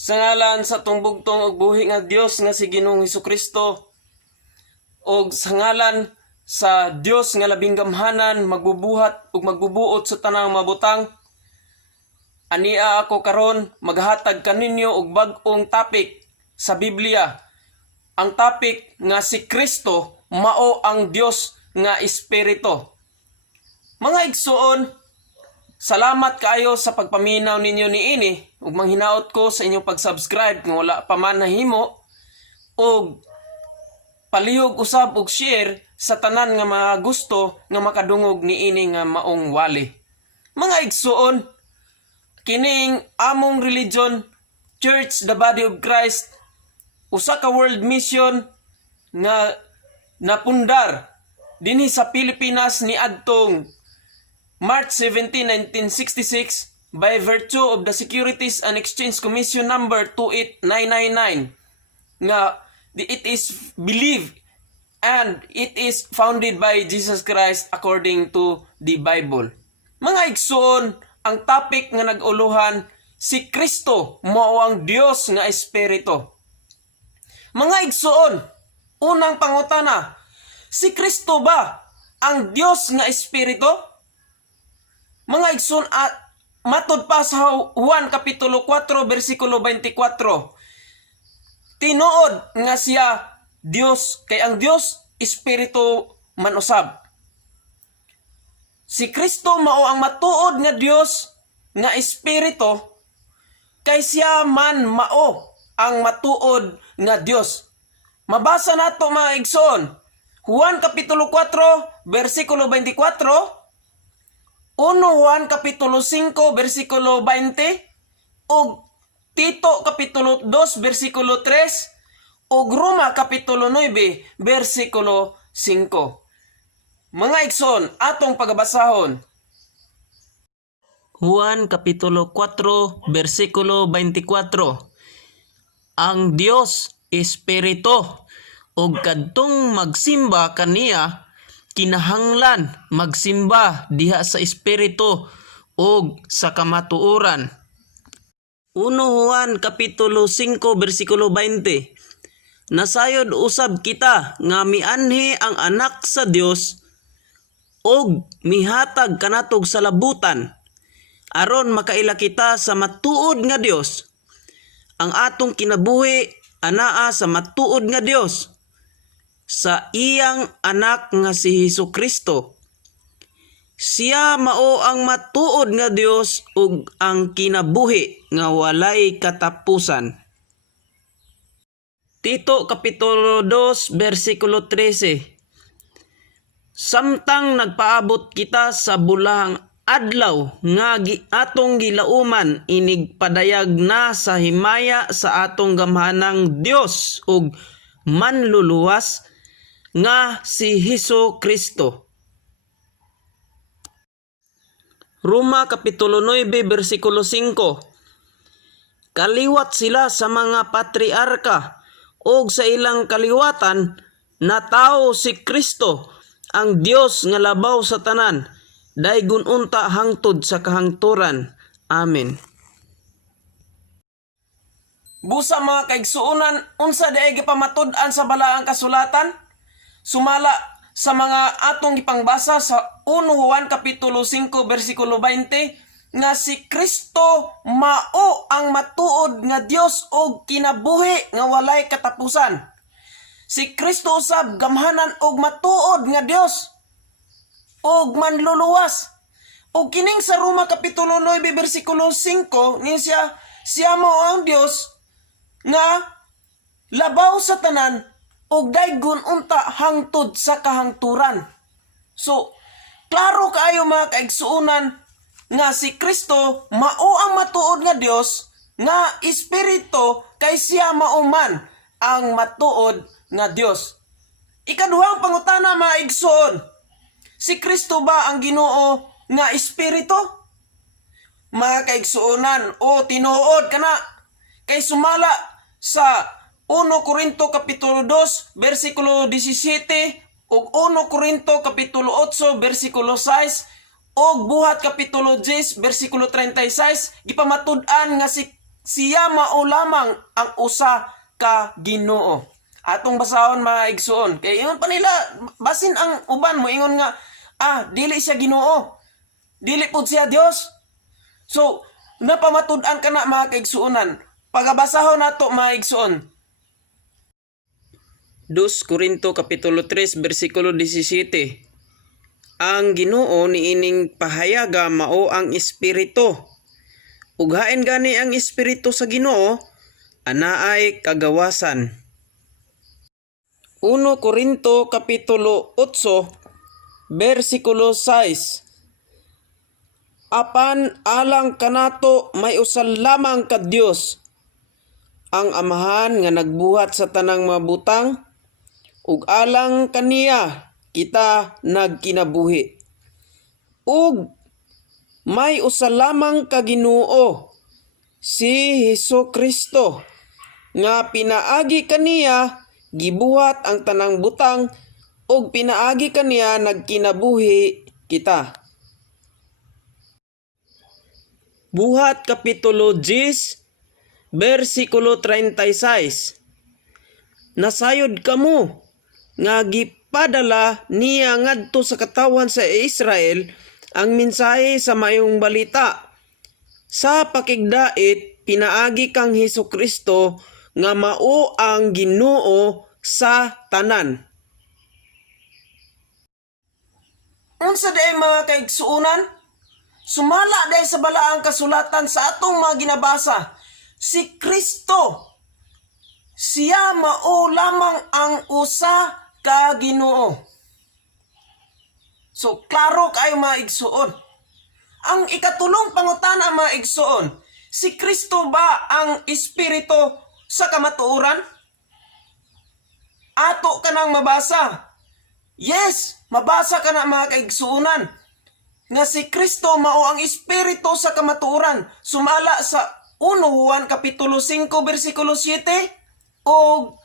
Sa ngalan sa tungbugtong ug buhi nga Dios nga si Ginoong Hesukristo, ug sa ngalan sa Dios nga labing gamhanan magbubuhat ug magbubuot sa tanang mabutang, ania ako karon maghatag kaninyo og bag-ong topic sa Biblia. Ang topic nga si Kristo mao ang Dios nga Espiritu. Mga igsoon, salamat kaayo sa pagpaminaw ninyo niini ug manghinaot ko sa inyong pag-subscribe kung wala pa man nahimo, ug palihog usab og share sa tanan nga mga gusto nga makadungog niini nga maong wali. Mga igsoon, kining among religion, Church the Body of Christ, usa ka world mission nga napundar dinhi sa Pilipinas ni adtong March 17, 1966 by virtue of the Securities and Exchange Commission number 28999 nga it is believed and it is founded by Jesus Christ according to the Bible. Mga igsoon, ang topic nga nag-uluhan, si Kristo mao ang Dios nga Espiritu. Mga igsoon, unang pangutana, si Kristo ba ang Dios nga Espiritu? Mga igsoon, at matod pa sa Juan kapitulo 4 bersikulo 24, tinuod nga siya Dios, kay ang Dios Espiritu man usab. Si Kristo mao ang matuod nga Dios nga Espiritu, kay siya man mao ang matuod nga Dios. Mabasa nato mga igsoon, Juan kapitulo 4 bersikulo 24, 1 Juan kapitulo 5 bersikulo 20, ug Tito kapitulo 2 bersikulo 3, ug Roma kapitulo 9 bersikulo 5. Mga igsoon, atong pagbasahon. Juan kapitulo 4 bersikulo 24. Ang Dios Espiritu, ug kadtong magsimba kaniya, kinahanglan magsimba diha sa Espiritu ug sa kamatuoran. 1 Juan kapitulo 5 bersikulo 20. Nasayod usab kita nga mianhi ang anak sa Dios ug mihatag kanatog sa labutan aron makaila kita sa matuod nga Dios. Ang atong kinabuhi anaa sa matuod nga Dios, sa iyang anak nga si Hesukristo. Siya mao ang matuod nga Dios ug ang kinabuhi nga walay katapusan. Tito kapitulo 2 bersikulo 13. Samtang nagpaabot kita sa bulahang adlaw nga atong gilauman, inig padayag na sa himaya sa atong gamhanang Dios ug manluluwas nga si Hesukristo. Roma kapitulo 9 bersikulo 5. Kaliwat sila sa mga patriarka ug sa ilang kaliwatan na tao si Kristo, ang Dios nga labaw sa tanan, daygon unta hangtod sa kahangturan. Amen. Busa mga kaigsuonan, unsa diay gipamatud-an sa balaang kasulatan? Sumala sa mga atong gipangbasa sa 1 Juan kapitulo 5 bersikulo 20 nga si Kristo mao ang matuod nga Dios og kinabuhi nga walay katapusan. Si Kristo usab gamhanan og matuod nga Dios og manluluwas. Og kining sa Roma kapitulo 9 bersikulo 5 ni siya mao ang Dios nga labaw sa tanan ug daygon unta hangtod sa kahangturan. So, klaro kaayo mga kaigsuonan nga si Kristo mao ang matuod nga Dios nga Espiritu, kay siya mao man ang matuod nga Dios. Ikaduhang pangutana mga igsoon, si Kristo ba ang Ginoo nga Espiritu? Mga kaigsuonan, o tinuod kana, kay sumala sa 1 Corinto kapitulo 2 bersikulo 17 ug 1 Corinto kapitulo 8 bersikulo 6 ug buhat kapitulo 10 bersikulo 36, gipamatud-an nga si siya mao lamang ang usa ka Ginoo. Atong basahon mga igsoon. Kay ingon pa nila, basin ang uban mo ingon nga, dili siya Ginoo. Dili pud siya Dios. So, napamatud-an ka na mga kaigsuonan. Pagabasahon nato mga igsoon. 2 Korinto kapitulo 3 bersikulo 17. Ang Ginoo niining pahayaga mao ang espiritu. Ug hain gani ang espiritu sa Ginoo, anaay kagawasan. 1 Korinto kapitulo 8 bersikulo 6. Apan alang kanato may usa lamang ka Dios, ang Amahan nga nagbuhat sa tanang mga butang, ug alang kaniya kita nagkinabuhi. Ug may usa lamang ka Ginoo, si Hesukristo, nga pinaagi kaniya gibuhat ang tanang butang, ug pinaagi kaniya nagkinabuhi kita. Buhat kapitulo 10 bersikulo 36. Nasayod kamo nga gipadala niya ngadto sa katawan sa Israel ang mensahe sa mayong balita. Sa pakigdait pinaagi kang Hesukristo nga mao ang Ginoo sa tanan. Unsa day mga kaigsuonan? Sumala day sa balaang kasulatan sa atong mga ginabasa. Si Kristo, siya mao lamang ang usa ka Ginoo. So, klaro kayo mga igsuon. Ang ikatulong pangutana mga igsuon, si Kristo ba ang espiritu sa kamatuoran? Ato ka nang mabasa. Yes, mabasa ka na mga kaigsuonan. Nga si Kristo mao ang espiritu sa kamatuoran. Sumala sa 1 Juan kapitulo 5 bersikulo 7 o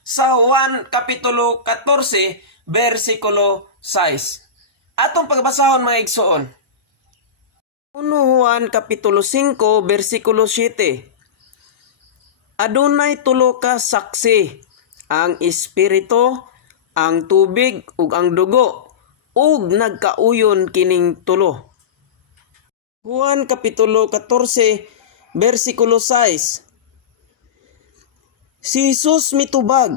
sa Juan kapitulo 14 bersikulo 6. Atong pagbasahon mga igsoon. 1 Juan kapitulo 5 bersikulo 7. Adunay tulo ka saksi, ang espiritu, ang tubig ug ang dugo, ug nagkauyon kining tulo. Juan kapitulo 14 bersikulo 6. Si Jesus mitubag,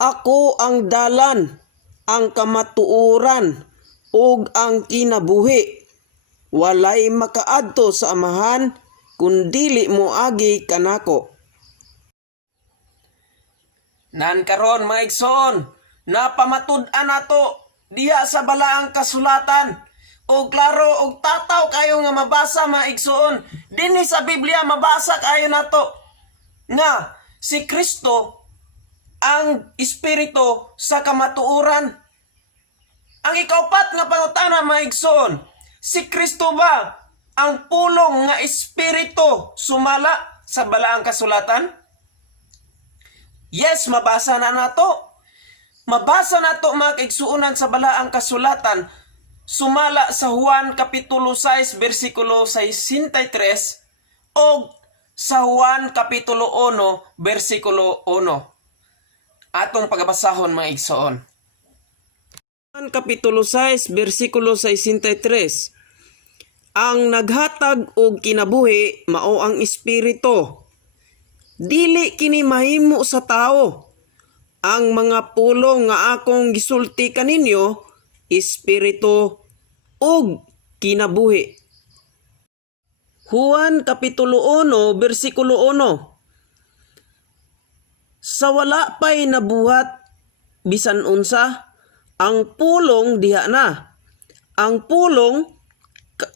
ako ang dalan, ang kamatuoran, ug ang kinabuhi. Walay makaadto sa Amahan, kundili mo agi kanako. Nan karon mga igsoon, napamatud-an nato diha sa balaang kasulatan. O klaro og tataw kayo nga mabasa mga igsoon. Dinhi sa Biblia mabasa kayo nato nga si Kristo ang espiritu sa kamatuoran. Ang ikaupat nga pangutana mga igsoon, si Kristo ba ang pulong nga espiritu sumala sa balaang kasulatan? Yes, mabasa na nato. Mabasa nato mga kaigsuonan sa balaang kasulatan sumala sa Juan kapitulo 6 bersikulo 63 o sa Juan kapitulo 1 bersikulo 1. Atong pagabasahon mga igsoon. Juan kapitulo 6 bersikulo 63. Ang naghatag og kinabuhi mao ang espiritu. Dili kini mahimo sa tao. Ang mga pulong nga akong gisulti kaninyo, espiritu ug kinabuhi. Juan kapitulo 1 bersikulo 1. Sa wala pa'y nabuhat bisan unsa, ang pulong diha na. Ang pulong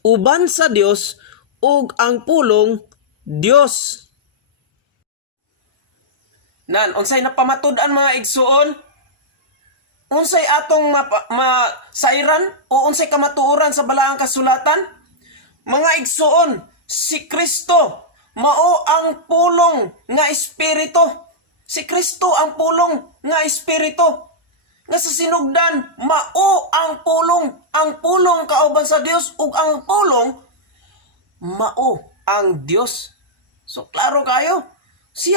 uban sa Dios ug ang pulong Dios. Nan, unsay napamatud-an mga igsuon? Unsay atong masairan o unsay kamatuoran sa balaang kasulatan? Mga igsuon, si Kristo mao ang pulong nga espiritu. Si Kristo ang pulong nga espiritu. Nga sa sinugdan, mao ang pulong kauban sa Dios ug ang pulong mao ang Dios. So klaro kayo, si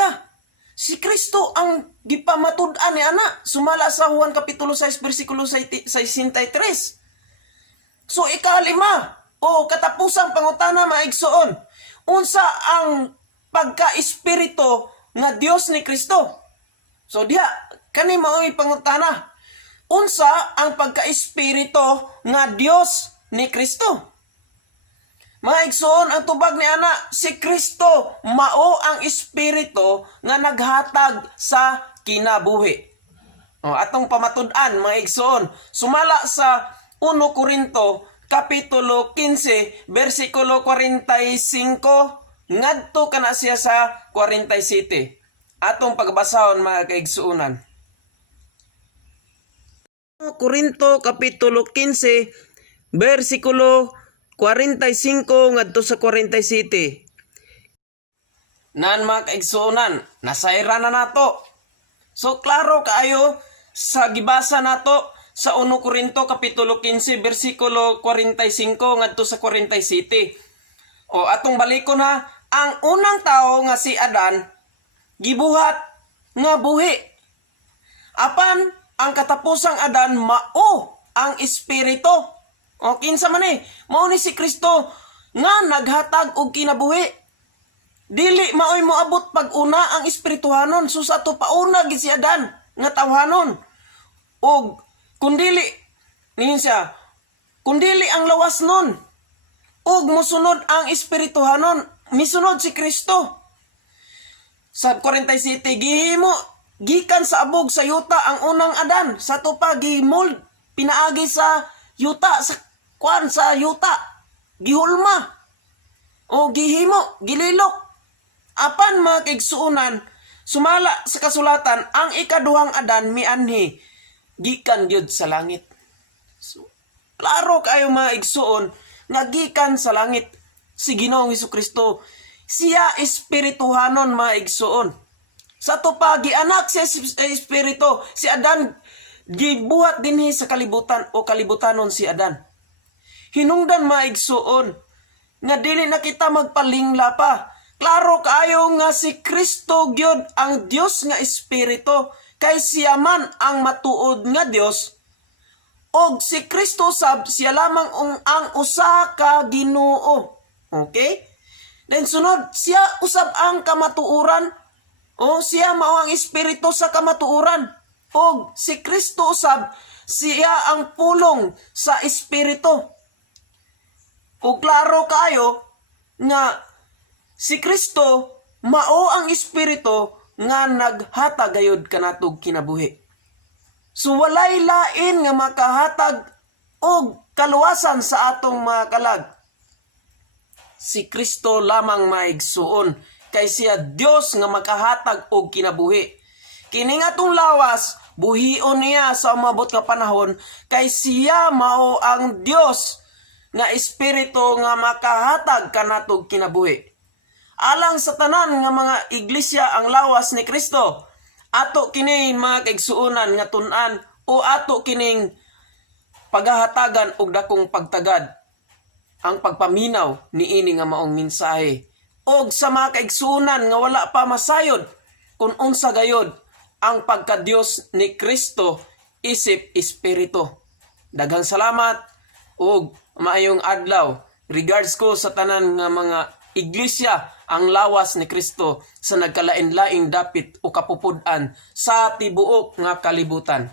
Kristo ang gipamatud-an ni ana sumala sa Juan kapitulo 6 bersikulo 63. So ikalima o katapusang pangutana maigsoon, unsa ang pagka-espiritu nga Dios ni Kristo? So diha kani mao'y pangutana, unsa ang pagka-espiritu nga Dios ni Kristo? Mga igsoon, ang tubag ni ana, si Kristo mao ang espiritu nga naghatag sa kinabuhi. Atong pamatud-an, mga igsoon, sumala sa 1 Korinto kapitulo 15 bersikulo 45 ngadto kana siya sa 47. Atong pagbasahon, mga kaigsuonan. Korinto kapitulo 15 bersikulo 45 ngadto sa 47. Nan mga kaigsuonan, nasayra na nato. So klaro kaayo sa gibasa nato sa 1 Korinto kapitulo 15 bersikulo 45 ngadto sa 47. O atong balikon ha, ang unang tao nga si Adan gibuhat nga buhi. Apan ang katapusang Adan mao ang espiritu. O kinsa man mao ni si Kristo nga naghatag og kinabuhi. Dili maoy moabot pag-una ang espirituhanon, so sa to pauna gid si Adan nga tawhanon. Og kundili niya kundili ang lawas nun. Og mosunod ang espirituhanon, misunod si Kristo. Sa 47 gihimo gikan sa abog sa yuta ang unang Adan, sa to pa gimold pinaagi sa yuta sa sa yuta, gihulma, o gihimo, gililok. Apan mga kaigsuunan, sumala sa kasulatan, ang ikaduhang Adan mianhi, gikan gyud sa langit. So, klaro kayo mga igsuon, nga gikan sa langit, si Ginoong Hesukristo, siya espirituhanon mga igsuon. Sa to pa, gianak siya espiritu, si Adan, gibuhat dinhi sa kalibutan o kalibutanon si Adan. Hinungdan maigsuon nga dili na kita magpalingla pa. Klaro kaayo nga si Kristo gyud ang Dios nga espiritu, kay siya man ang matuod nga Dios. Og si Kristo sab siya lamang ang usa ka Ginoo. Okay? Then sunod, siya usab ang kamatuoran. O siya mao ang espiritu sa kamatuoran. Og si Kristo usab siya ang pulong sa espiritu. Ug klaro kayo nga si Kristo mao ang espiritu nga naghatag gayud kanatog kinabuhi. So walay lain nga makahatag og kaluwasan sa atong mga kalag. Si Kristo lamang maigsuon, kay siya Dios nga makahatag og kinabuhi. Kini nga atong lawas buhion niya sa umabot nga panahon, kay siya mao ang Dios nga espiritu nga makahatag kanatog kinabuhi. Alang sa tanan nga mga iglesia ang lawas ni Kristo, ato kini mga kaigsuonan nga tun-an o ato kining paghahatagan og dakong pagtagad ang pagpaminaw niini nga maong mensahe. Og sa mga kaigsuonan nga wala pa masayod kung unsa gayod ang pagka-Dios ni Kristo isip espiritu. Daghang salamat og maayong adlaw. Regards ko sa tanan nga mga iglesia ang lawas ni Kristo sa nagkalain-laing dapit o kapupud-an sa tibuok nga kalibutan.